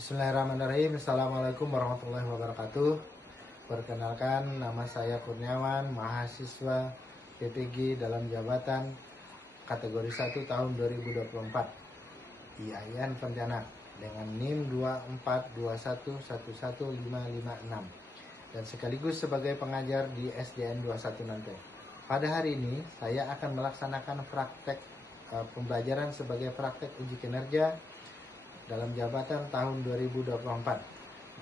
Bismillahirrahmanirrahim. Assalamualaikum warahmatullahi wabarakatuh. Perkenalkan, nama saya Kurniawan, mahasiswa PPG dalam jabatan kategori 1 tahun 2024 IAIN Pontianak dengan NIM 242111556 dan sekaligus sebagai pengajar di SDN 21 Nante. Pada hari ini saya akan melaksanakan praktek pembelajaran sebagai praktek uji kinerja dalam jabatan tahun 2024.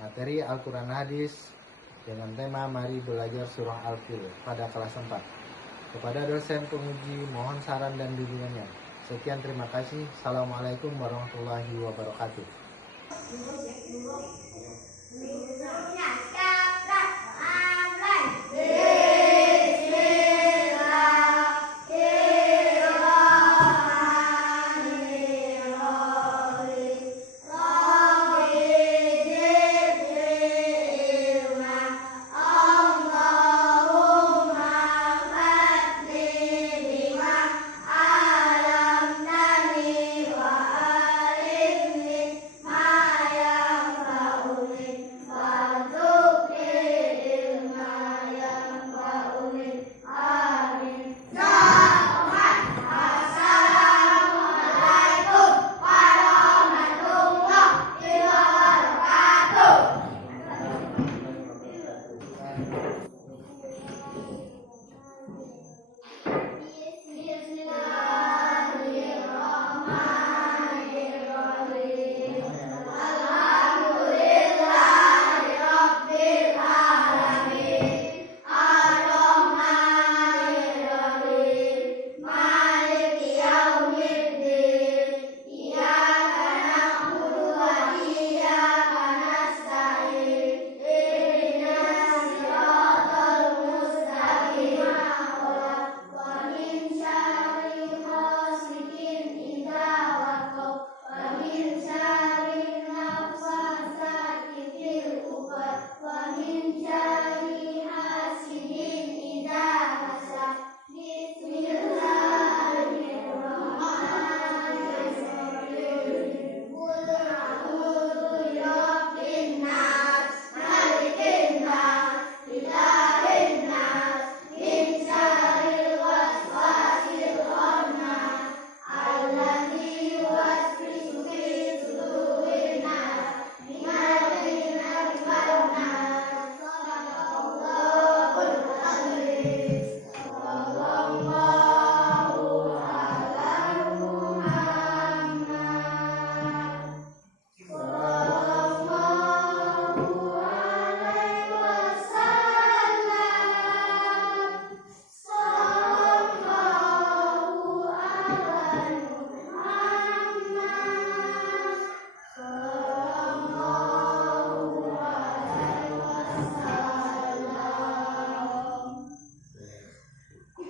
Materi Al-Quran Hadis dengan tema Mari Belajar Surah Al-Fil pada kelas 4. Kepada dosen penguji mohon saran dan bimbingannya. Sekian, terima kasih. Assalamualaikum warahmatullahi wabarakatuh.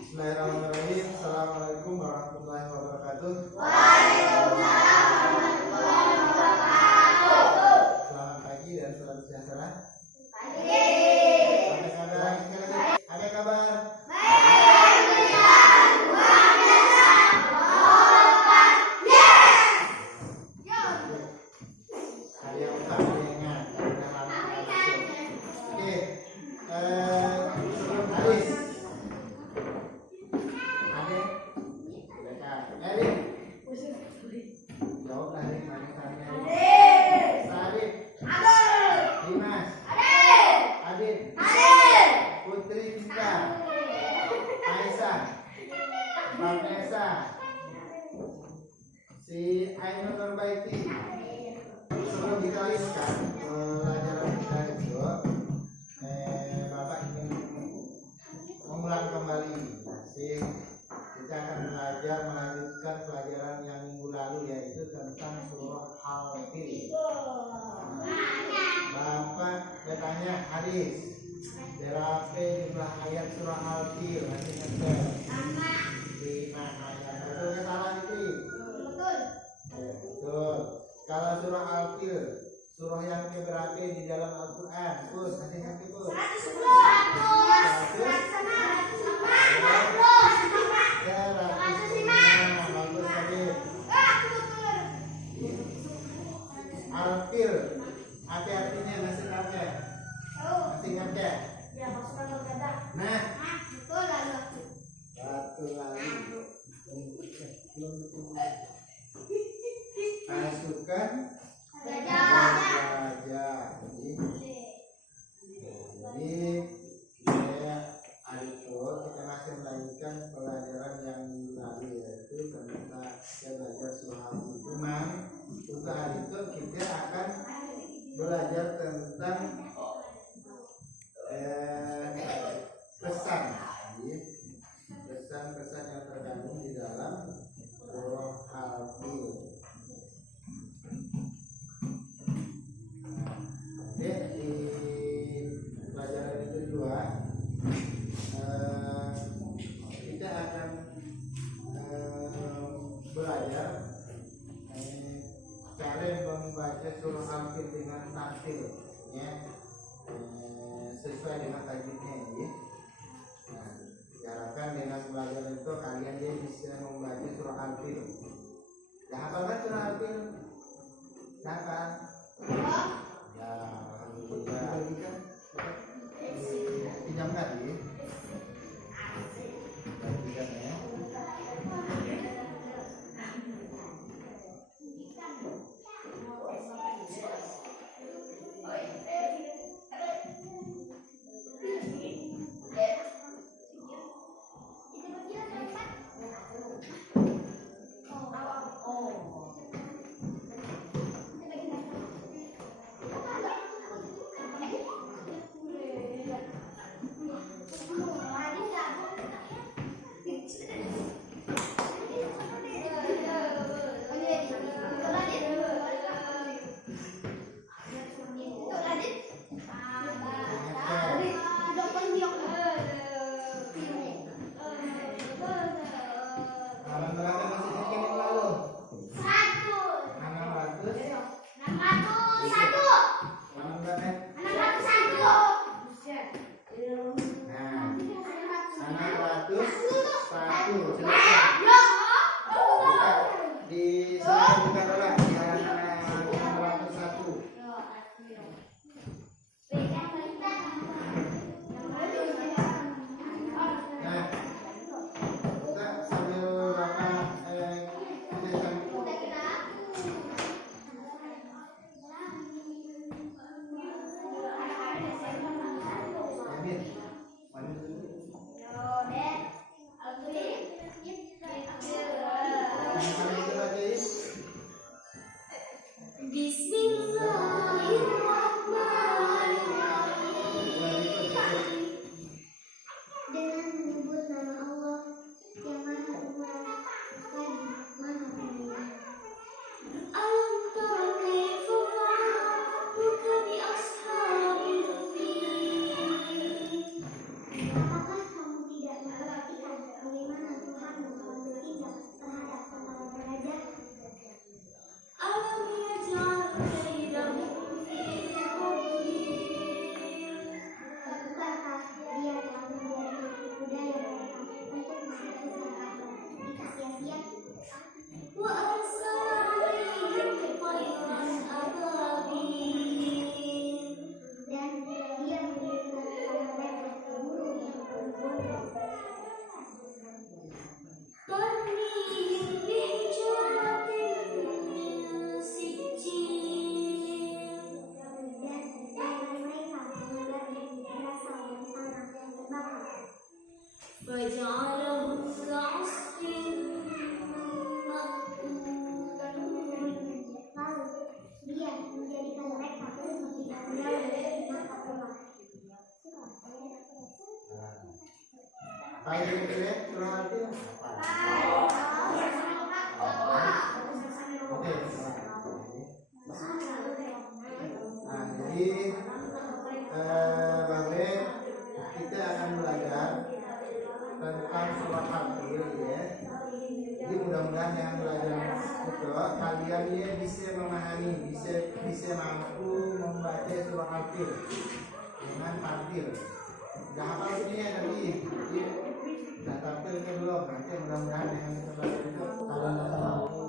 Bismillahirrahmanirrahim. Assalamualaikum warahmatullahi wabarakatuh. Waalaikumsalam warahmatullahi wabarakatuh. Selamat pagi dan salam sejahtera. Pagi. Apa kabar? Ada kabar? Si Ainul Nurbaiti, sebelum kita lanjutkan pelajaran kita itu, Bapak ingin mengulang kembali. Kita akan belajar melanjutkan pelajaran yang minggu lalu, yaitu tentang surah Al-Fil. Bapak bertanya, hadis berapa jumlah ayat surah Al-Fil? Masih ngetes 5 ayat. Betul ke salah itu? Betul. Kalau surah Al-Fil, surah yang keberapa di dalam Al-Quran? Terus, nanti yang itu 110. Al-Fil Al-Fil. Apa artinya nasi kapek? Nasi kapek. Ya, masukkan ke dada. Nah, Betul lalu. satu lagi. Masukkan gajah. Jadi saya Aliful kita masih melanjutkan pelajaran yang lalu, yaitu tentang kita belajar surah Al-Qur'an. Untuk hari itu kita akan belajar tentang pesan, pesan-pesan yang terkandung di dalam surah Al-Fil. Di pelajaran yang kedua kita akan belajar cara membaca surah Al-Fil dengan tartil, ya, sesuai dengan tajwidnya, ya. Nah, diharapkan dengan pelajaran itu kalian dia bisa membaca surah Al-Fil. Dah hafal kan surah Al-Fil? Dah hafal? Ya, alhamdulillah. Pinjamkan ya. Pinjam ya. Kita akan belajar tentang surah Al-Fil, ya. Jadi mudah-mudahan yang belajar itu kalian ya bisa memahami, bisa mampu membaca surah Al-Fil dengan tartil. Sudah hafal ini ya tadi? Sudah tartil ke belum? Nanti mudah-mudahan yang kita belajar itu kalian mampu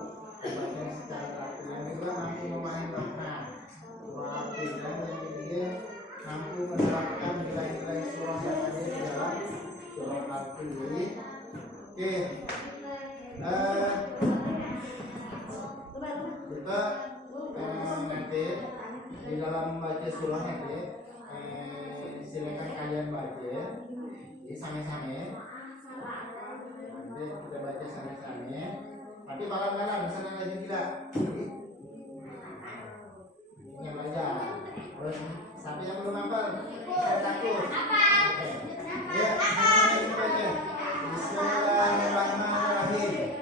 membaca secara tartil. Yang kedua mampu memahami makna. Oke. Kita nanti di dalam baca surah nanti silakan kalian baca sama-sama. Nanti kita baca sama-sama. Tapi malam-malam senang lagi tidak. Yang belajar. Terus sampai yang belum hafal saya takut. Ya, sama-sama baca. Bismillahirrahmanirrahim.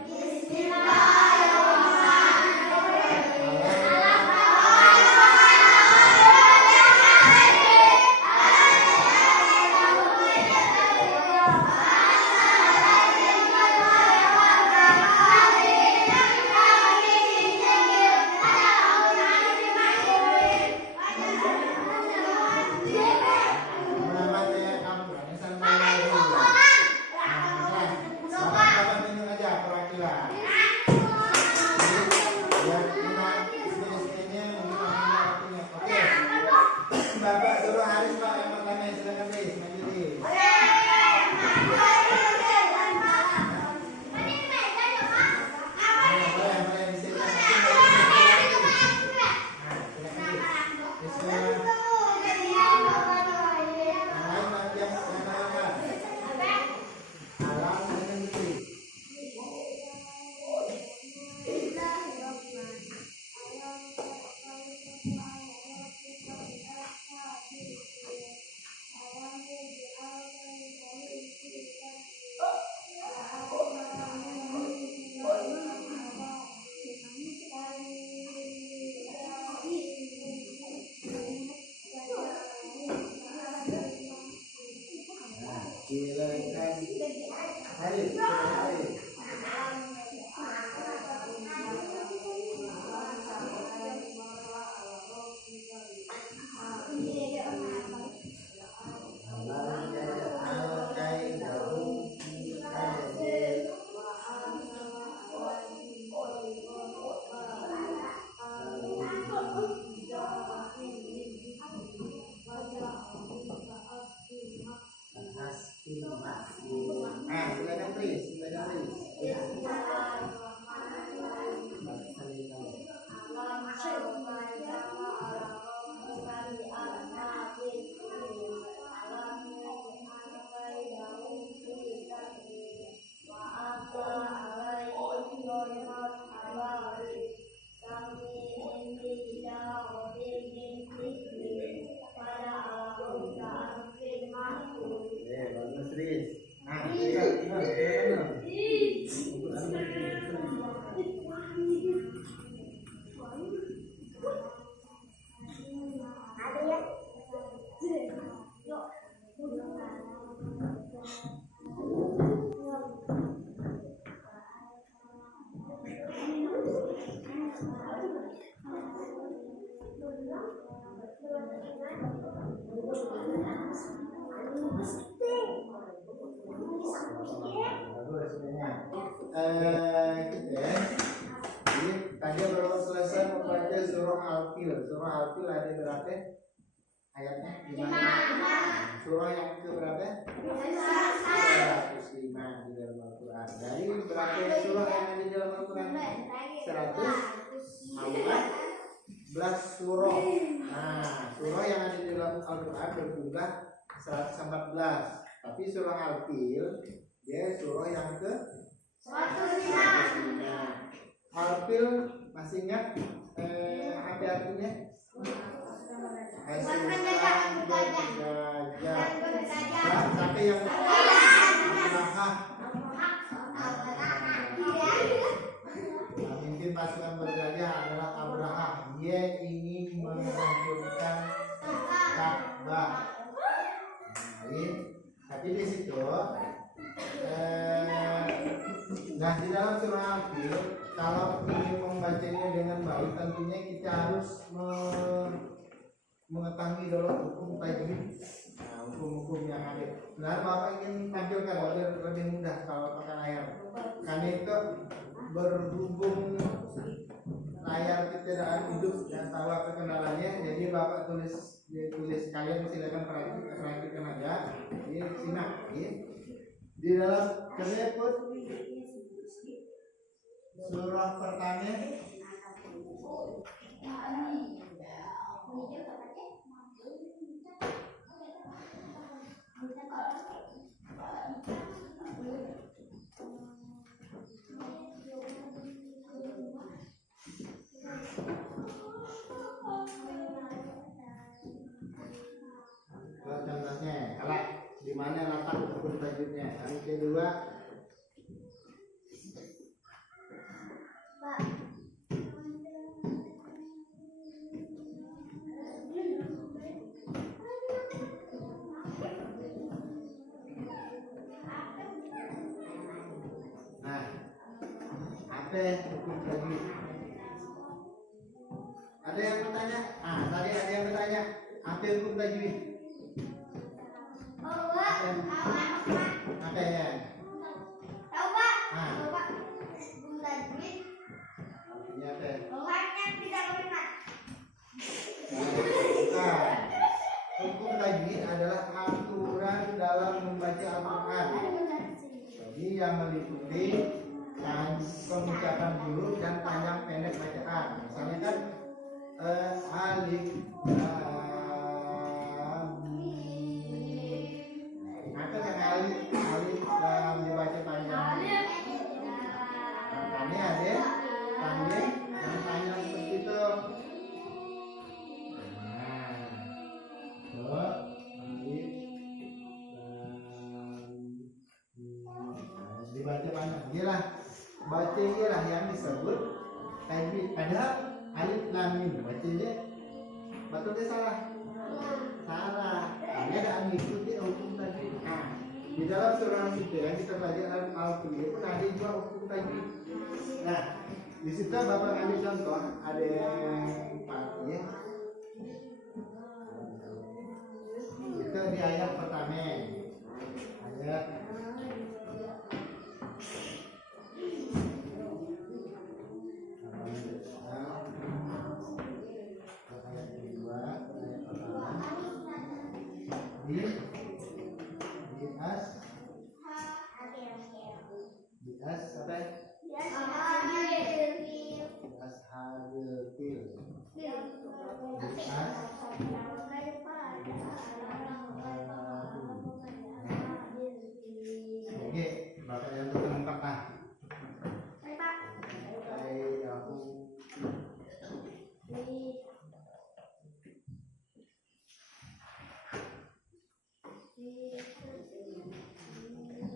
Bapak suruh Haris Pak yang pertama, silakan Haris maju di. Boleh di sini. Tadi baru selesai membaca surah Al-Fil. Surah Al-Fil ada berapa ayatnya? 5. Surah yang ke berapa? 105 di dalam Al-Quran. Dari berapa surah yang ada di dalam Al-Quran? 114 surah. Nah, surah yang ada di dalam Al-Quran berjumlah 114. Tapi surah Al-Fil dia surah yang ke 105. Al-Fil masih ingat apa artinya? Tapi yang mungkin pasukan bergajah adalah Abraha. Dia ingin menghancurkan Ka'bah. Tapi di situ nah di dalam surah Al-Fil kalau ingin membacanya dengan baik tentunya kita harus mengetahui dulu hukum tajwid. Nah, hukum-hukum yang ada. Nah, Bapak ingin tampilkan lebih mudah kalau pakai layar. Karena itu berhubung layar kita tidak hidup dan tahu apa kendalanya, jadi Bapak tulis kalian silakan perhatikan aja. Simak, Di dalam kereput surah pertama contohnya, kalau di mana letak hukum tajwidnya? Yang kedua, Pak. nah, apa hukum tajwid? Ada yang bertanya? Tadi ada yang bertanya, apa hukum tajwid? Oh, Pak. Apa ya? Tahu, Pak? Ah. Tahu, Pak. Hukum tajwid. Artinya apa? Bawahnya tidak benar. Bukan. Hukum tajwid adalah aturan dalam membaca Al-Quran. Jadi yang meliputi pengucapan huruf dan panjang pendek bacaan. Misalnya kan alif, lam, mim. Maka yang alif lam dibaca panjang. Tanya ada tanya yang panjang seperti itu. Dibaca banyak, iyalah baca iyalah yang disebut tajwid. Padahal alif lam mim bacanya betul dia salah. Hanya ada mengikuti hukum tajwid. Di dalam surah itu yang kita belajar Al-Qur'an pun ada juga hukum tajwid. Nah, di situ Bapak ambil contoh ada yang 4 ya. Itu di ayat pertama. Ayat Bapak yang terlengkap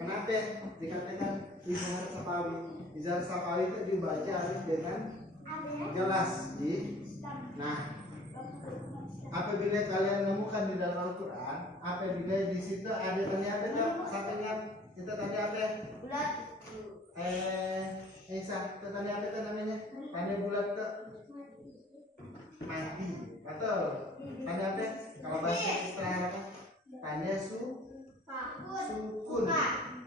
kenapa dikatakan izhar safawi? Izhar safawi itu dibaca harus dengan jelas. Nah, apabila kalian menemukan di dalam Al-Quran, apabila di situ ada ternyata satunya kita tadi apa? Bulat. Isa, tadi apa itu namanya? Tanda bulat itu mati, atau tanda apa? Kalau bahasa istilah apa? Tanda sukun.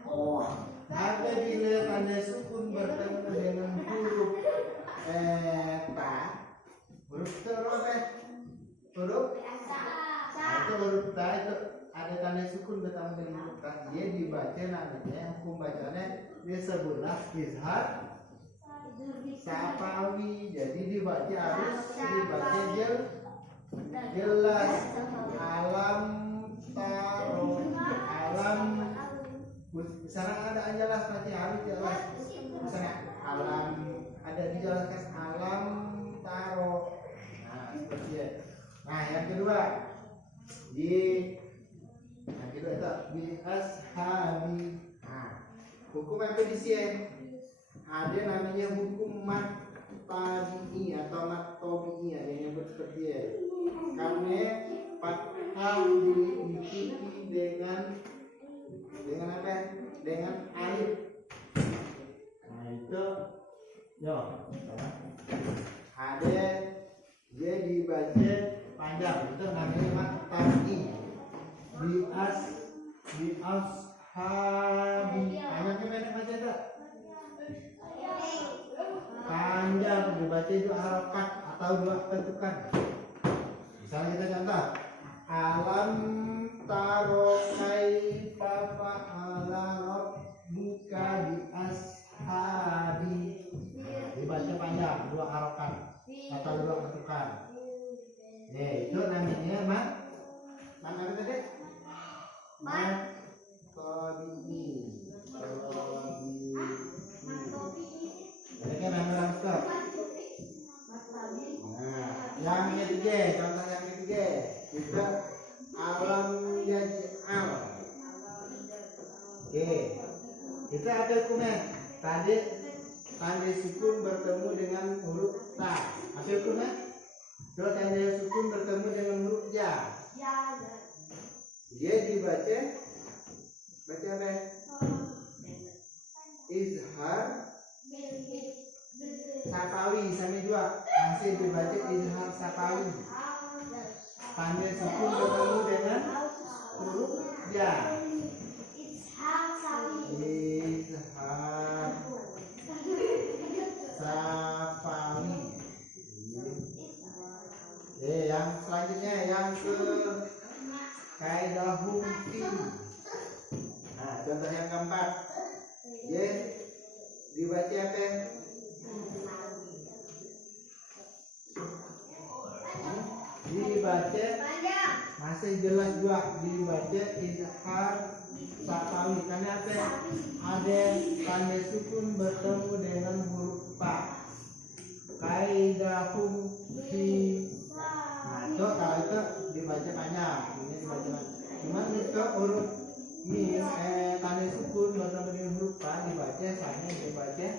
Oh, apabila tanda sukun bertemu dengan huruf ta, huruf itu apa? Huruf itu huruf ta itu ada tanda sukun bertemu dengan huruf ta, dia dibaca namanya hukum bacanya disebutlah izhar safawi. Jadi dibaca harus dibaca jelas. Alam taro, alam misalnya ada jelas nanti harus jelas. Misalnya alam ada dijelaskan alam taro. Nah seperti itu. Nah yang kedua itu bi ashabi. Nah, hukum apa di sini? Ada namanya hukum mat tabi'i atau mat tabi'i, ada yang nyebut seperti itu. Karena fathah diikuti dengan apa? Dengan alif. Nah itu, ada dia dibaca panjang, itu namanya mat tabi'i. Bi ashabi. Panjangnya pendek baca tak? Panjang dibaca itu harokat atau dua ketukan. Misalnya kita contoh alam taro kaifa fa'ala kita alam yaj'al. Oke. Kita ada hukumnya. Tadi tanda sukun bertemu dengan huruf ta. Apa hukumnya? Kalau tanda sukun bertemu dengan huruf ja. Dia dibaca apa? Izhar sapawi sama juga. Masih dibaca izhar sapawi. Tanda sukun bertemu dengan huruf ja. Izhar sapawi. Yang selanjutnya yang ke kaidah mungkin. Nah, contoh yang keempat. Dibaca apa? Dibaca masih jelas juga dibaca izhar sapawi. Karena apa? Ada tanda sukun bertemu dengan huruf pa. Kaidah mungkin. Nah, itu kalau itu dibaca banyak, ini dibaca banyak. Cuman itu huruf mim, tanda sukun bertemu dengan huruf pa dibaca hanya dibaca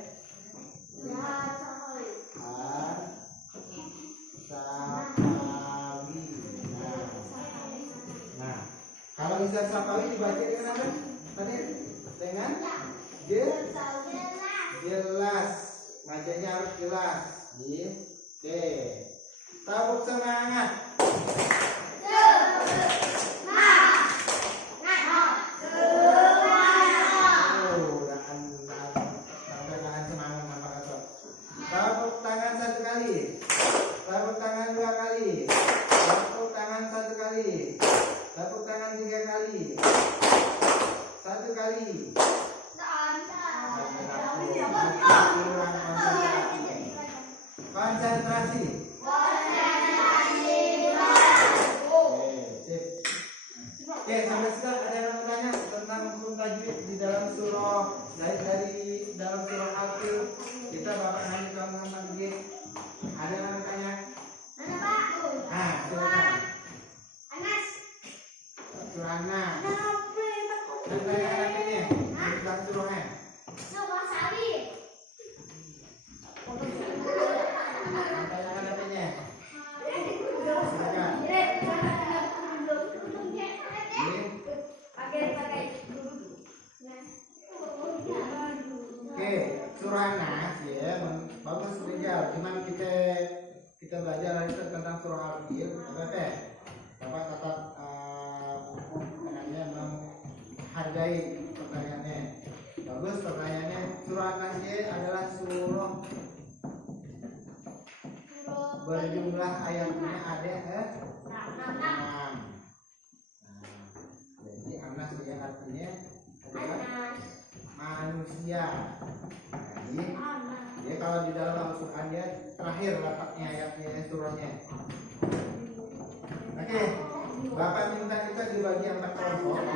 har sapawi. Nah, kalau izhar sapawi dibaca dengan apa? Tadi dengan jelas, bacanya harus jelas. Oke. Tabuk semangat. Tepuk tangan satu kali. Tepuk tangan dua kali. Tepuk tangan satu kali. Tepuk tangan tiga kali. Satu kali. Konsentrasi. Oke, sampai sekarang ada yang bertanya tentang hukum tajwid di dalam surah dari dalam surah Al-Qil. Kita Bapak Hani sama G. Ada yang bertanya? Nah, silakan. Surah An-Nas. Dan tanya artinya tentang surahnya. Tanya artinya. Silakan. Oke, surah An-Nas ya, bagus Rizal. Cuman kita belajar lagi tentang surah Al-Qil. Apa? Bapak tetap menghargai pertanyaannya. Bagus pertanyaannya. Surah An-Nas adalah surah berjumlah ayatnya ada 6. Jadi An-Nas ya artinya adalah manusia. Jadi kalau di dalam Al-Quran dia terakhir letaknya ayatnya surahnya. Oke, Bapak minta kita dibagi 4 kelompok.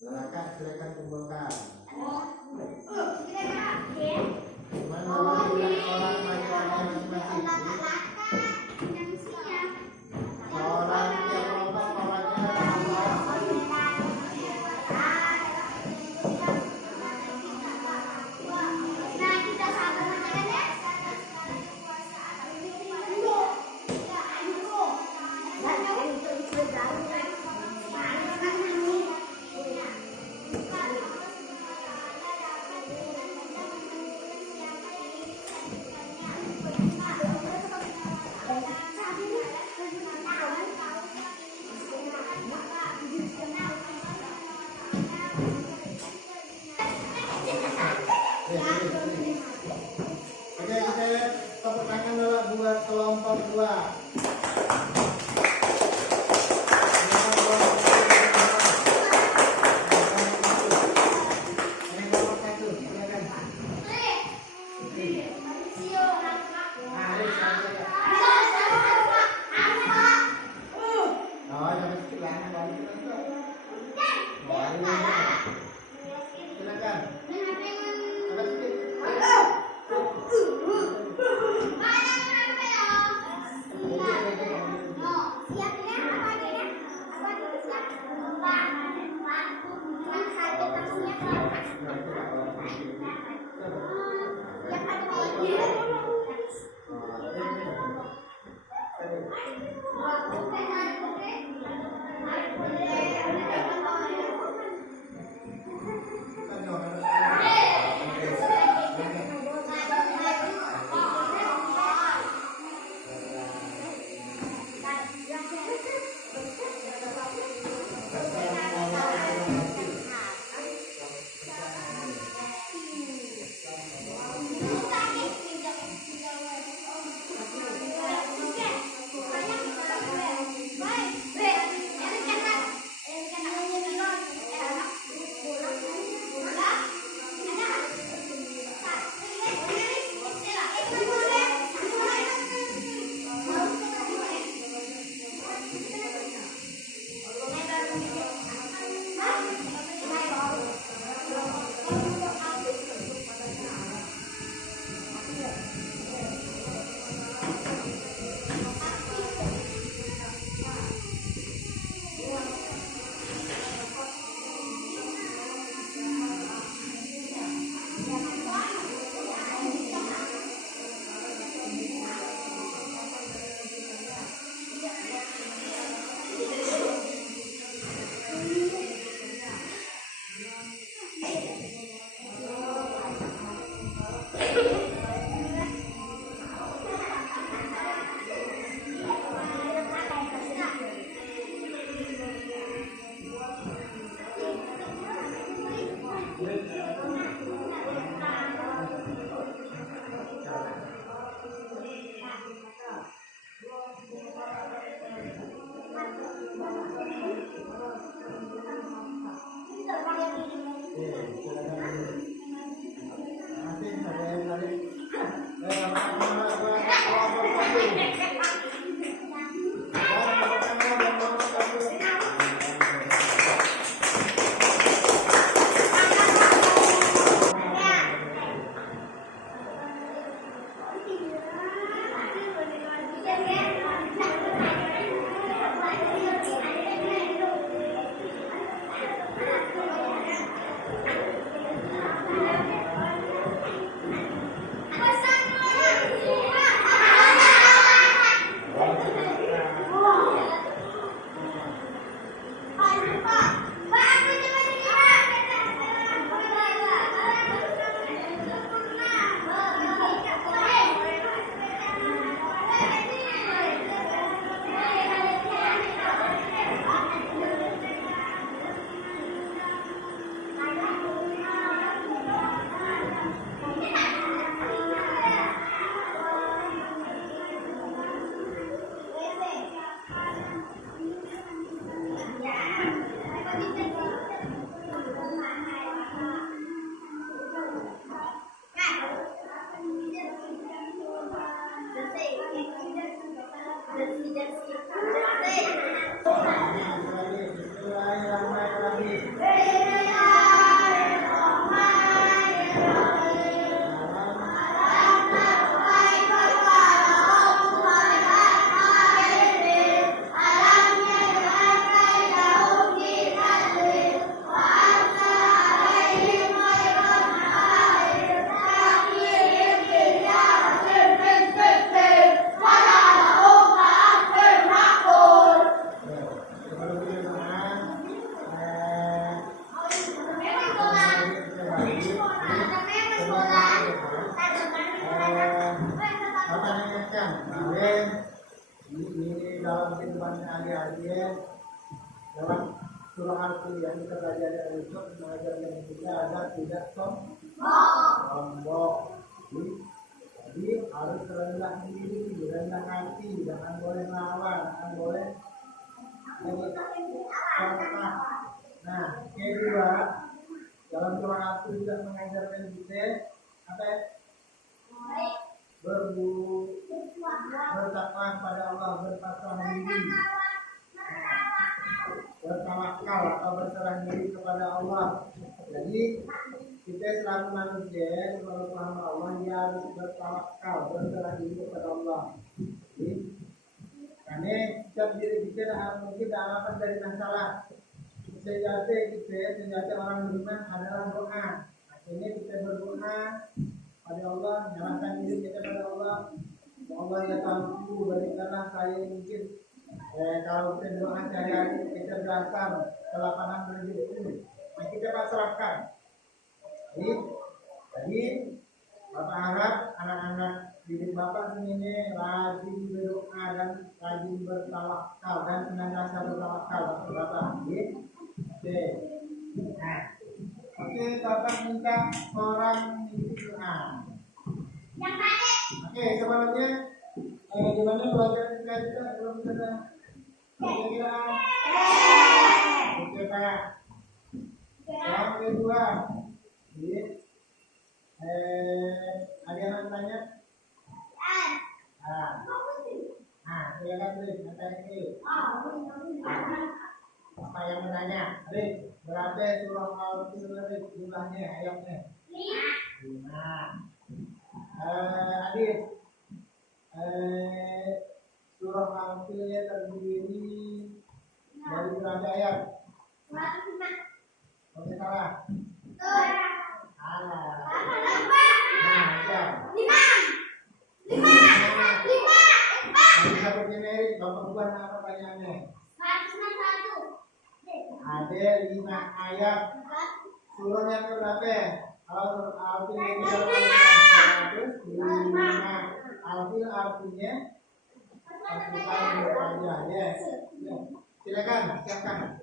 Silakan kumpulkan. Kira-kira ya. Gimana bagi orang pelajarannya masing-masing? Yang siap. Orang tiap kelompok pelajaran Nah, kita sabar aja ya. Oke, kita tepuk tangan dulu buat kelompok 2. surah Al-Qur'an yang kita belajar dari itu mengajarkan kita agar tidak sombong. Jadi harus rendah diri, rendah hati, jangan boleh lawan, jangan boleh serta. Nah, kedua, dalam surah Al-Qur'an juga mengajarkan kita apa ya? Bertakwa kepada Allah, berpasrah diri, bertawakal atau berserah diri kepada Allah. Jadi kita selalu manusia, selalu hamba Allah, dia harus bertawakal, berserah diri kepada Allah. Jadi, karena setiap diri kita mungkin harapan dari masalah. Sejati orang beriman adalah doa. Akhirnya kita berdoa pada Allah, menyerahkan diri kita pada Allah. Allah ya tahu, berikanlah saya mungkin kalau kita doa cari kecerdasan, kelapangan rezeki, nah kita pasrahkan. Jadi Bapak harap anak-anak didik Bapak ini rajin berdoa dan rajin bertawakal dan senantiasa bertawakal Bapak. Oke. Nah, oke, Bapak minta orang didik doa. Oke, sebelumnya gimana pelajaran kita belum sudah? Kira-kira? Oke, Pak. Yang kedua, ada yang tanya? Silakan Rik, tanya ini. Apa yang bertanya? Rik, berapa surah Al-Qur'an jumlahnya, ayatnya? 5. Adit, surah Al-Qur'an terdiri dari berapa ayat? 5. Oke, salah. Salah. Ya. 5. Bisa bergenerik, Bapak buat apa pertanyaannya? Ada 5 ayat. Surah yang berapa? Kalau Al-Qur'an itu 5. Al-Qur'an artinya pasukan berpajak. Ya. Silakan, siapkan.